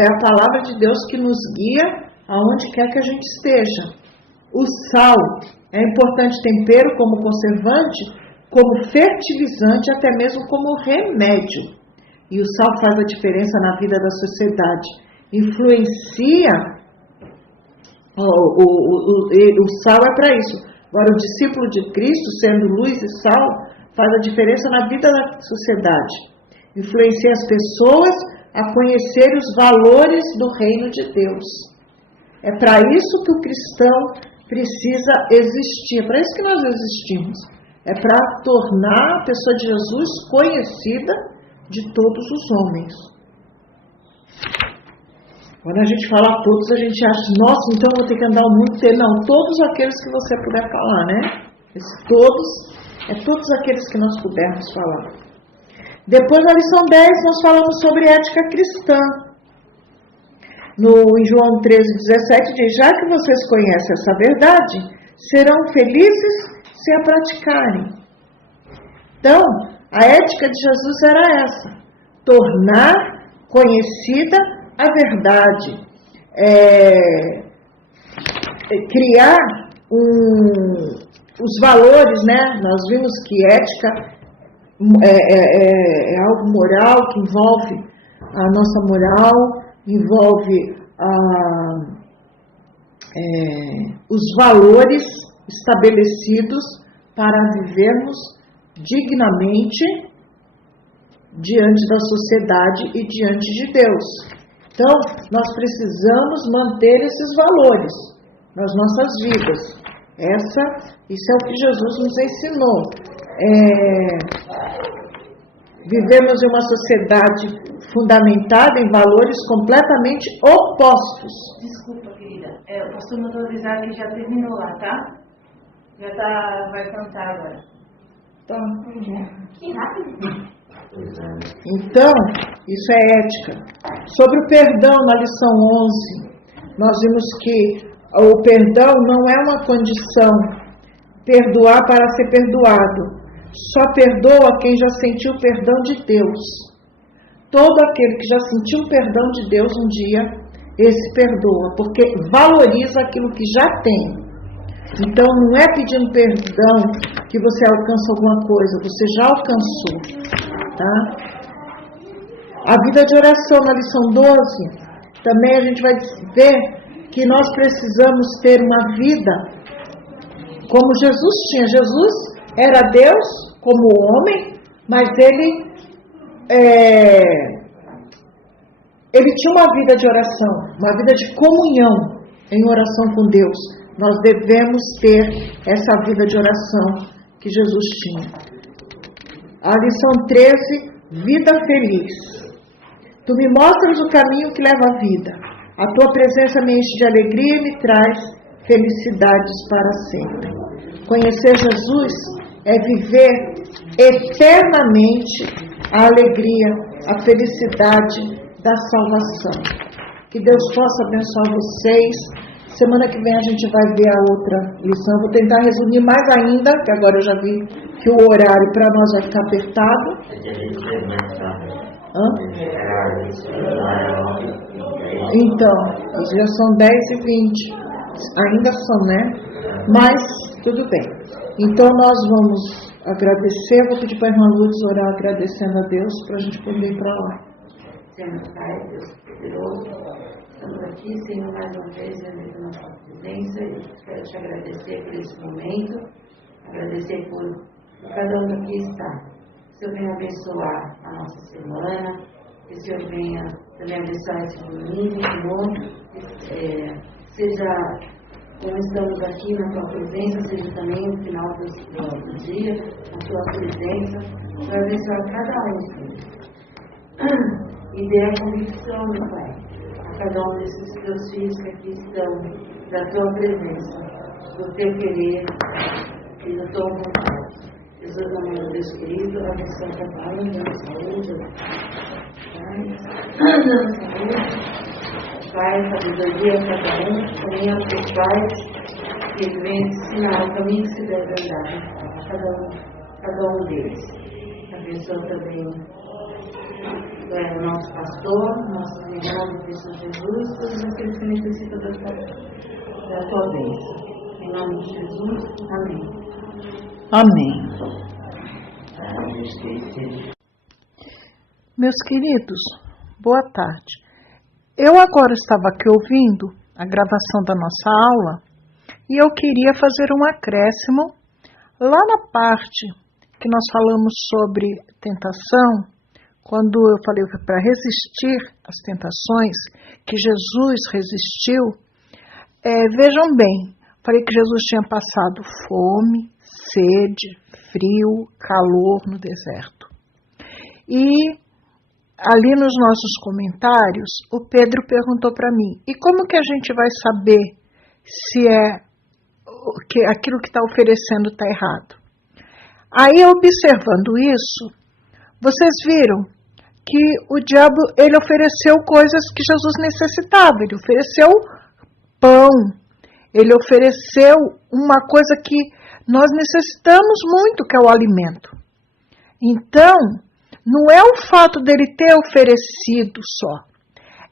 a palavra de Deus que nos guia aonde quer que a gente esteja. O sal é importante tempero como conservante, como fertilizante, até mesmo como remédio. E o sal faz a diferença na vida da sociedade. Influencia O sal é para isso. Agora, o discípulo de Cristo, sendo luz e sal, faz a diferença na vida da sociedade. Influencia as pessoas a conhecer os valores do reino de Deus. É para isso que o cristão precisa existir. É para isso que nós existimos. É para tornar a pessoa de Jesus conhecida de todos os homens. Quando a gente fala todos, a gente acha, nossa, então eu vou ter que andar o mundo inteiro. Não, todos aqueles que você puder falar, né? Esse todos, todos aqueles que nós pudermos falar. Depois, na lição 10, nós falamos sobre ética cristã. Em João 13:17 diz, já que vocês conhecem essa verdade, serão felizes se a praticarem. Então, a ética de Jesus era essa, tornar conhecida a verdade, criar os valores, né? Nós vimos que ética é algo moral que envolve a nossa moral, envolve os valores estabelecidos para vivermos dignamente diante da sociedade e diante de Deus. Então, nós precisamos manter esses valores nas nossas vidas. Isso é o que Jesus nos ensinou. Vivemos em uma sociedade fundamentada em valores completamente opostos. Desculpa, querida. O pastor mandou avisar que já terminou lá, tá? Vai cantar agora. Então, que rápido. Então, isso é ética. Sobre o perdão, na lição 11, nós vimos que o perdão não é uma condição. Perdoar para ser perdoado. Só perdoa quem já sentiu o perdão de Deus. Todo aquele que já sentiu o perdão de Deus um dia, esse perdoa, porque valoriza aquilo que já tem. Então, não é pedindo perdão que você alcança alguma coisa, você já alcançou. Tá? A vida de oração, na lição 12, também a gente vai ver que nós precisamos ter uma vida como Jesus tinha. Jesus era Deus como homem, mas ele tinha uma vida de oração, uma vida de comunhão em oração com Deus. Nós devemos ter essa vida de oração que Jesus tinha. A lição 13, vida feliz. Tu me mostras o caminho que leva à vida. A tua presença me enche de alegria e me traz felicidades para sempre. Conhecer Jesus é viver eternamente a alegria, a felicidade da salvação. Que Deus possa abençoar vocês. Semana que vem a gente vai ver a outra lição. Vou tentar resumir mais ainda, que agora eu já vi que o horário para nós vai ficar apertado. Então, já são 10h20. Ainda são, né? Mas, tudo bem. Então, nós vamos agradecer. Vou pedir para a irmã Lourdes orar agradecendo a Deus para a gente poder ir para lá. Senhor Pai, Deus poderoso, estamos aqui, Senhor, mais uma vez, diante da nossa presença. Eu quero te agradecer por esse momento, agradecer por cada um que aqui está. Que o Senhor venha abençoar a nossa semana, que o Senhor venha também abençoar esse domingo, Senhor. Seja como estamos aqui na tua presença, seja também no final do dia, na tua presença, para abençoar cada um, Senhor. E dê a convicção, meu Pai, a cada um desses teus filhos que aqui estão, da tua presença, do teu querer e da tua vontade. Jesus, no nome de Deus querido, abençoa a tua palavra, dando saúde, dando saúde, Pai, sabedoria a cada um, também aos teus pais, que ele venha ensinar o caminho que se deve andar a cada um deles. Abençoa também o nosso pastor, nosso irmão de Cristo Jesus, todos aqueles que necessitam da tua bênção. Em nome de Jesus, amém. Amém. Meus queridos, boa tarde. Eu agora estava aqui ouvindo a gravação da nossa aula e eu queria fazer um acréscimo lá na parte que nós falamos sobre tentação, quando eu falei para resistir às tentações, que Jesus resistiu. Vejam bem, falei que Jesus tinha passado fome, sede, frio, calor no deserto. E ali nos nossos comentários, o Pedro perguntou para mim, e como que a gente vai saber se aquilo que está oferecendo está errado? Aí, observando isso, vocês viram que o diabo ele ofereceu coisas que Jesus necessitava. Ele ofereceu pão, ele ofereceu uma coisa que nós necessitamos muito, que é o alimento. Então, não é o fato dele ter oferecido só,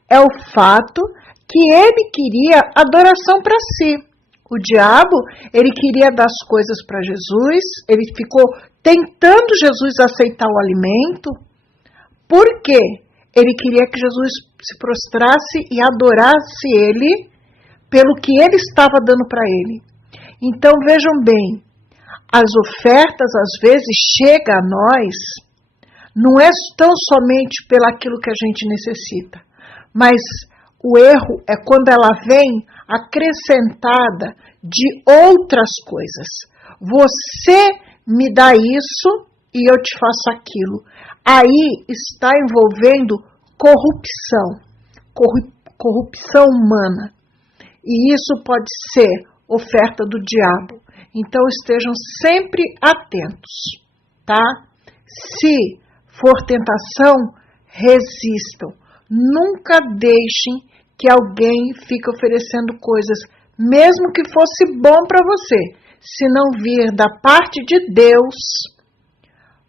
é o fato que ele queria adoração para si. O diabo, ele queria dar as coisas para Jesus, ele ficou tentando Jesus aceitar o alimento, porque ele queria que Jesus se prostrasse e adorasse ele pelo que ele estava dando para ele. Então vejam bem, as ofertas às vezes chegam a nós, não é tão somente pelo aquilo que a gente necessita, mas o erro é quando ela vem acrescentada de outras coisas. Você me dá isso e eu te faço aquilo. Aí está envolvendo corrupção, corrupção humana. E isso pode ser oferta do diabo. Então estejam sempre atentos, tá? Se for tentação, resistam. Nunca deixem que alguém fique oferecendo coisas, mesmo que fosse bom para você. Se não vir da parte de Deus,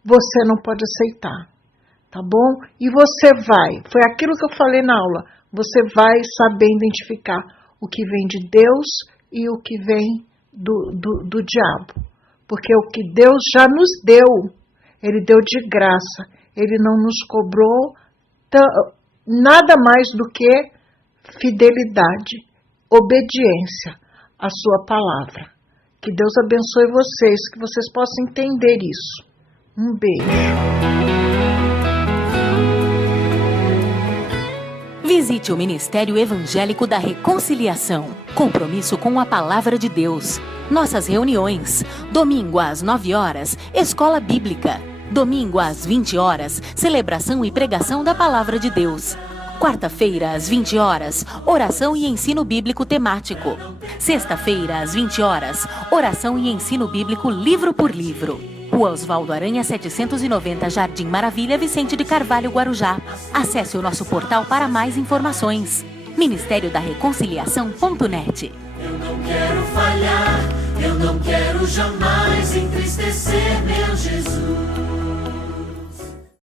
você não pode aceitar, tá bom? E você foi aquilo que eu falei na aula, você vai saber identificar o que vem de Deus e o que vem do diabo. Porque o que Deus já nos deu, Ele deu de graça, Ele não nos cobrou nada mais do que fidelidade, obediência à sua palavra. Que Deus abençoe vocês, que vocês possam entender isso. Um beijo. Visite o Ministério Evangélico da Reconciliação. Compromisso com a Palavra de Deus. Nossas reuniões. Domingo às 9 horas, Escola Bíblica. Domingo às 20 horas, celebração e pregação da Palavra de Deus. Quarta-feira, às 20 horas, oração e ensino bíblico temático. Sexta-feira, às 20 horas, oração e ensino bíblico livro por livro. Rua Osvaldo Aranha, 790, Jardim Maravilha, Vicente de Carvalho, Guarujá. Acesse o nosso portal para mais informações. Ministério da Reconciliação.net. Eu não quero falhar, eu não quero jamais entristecer meu Jesus.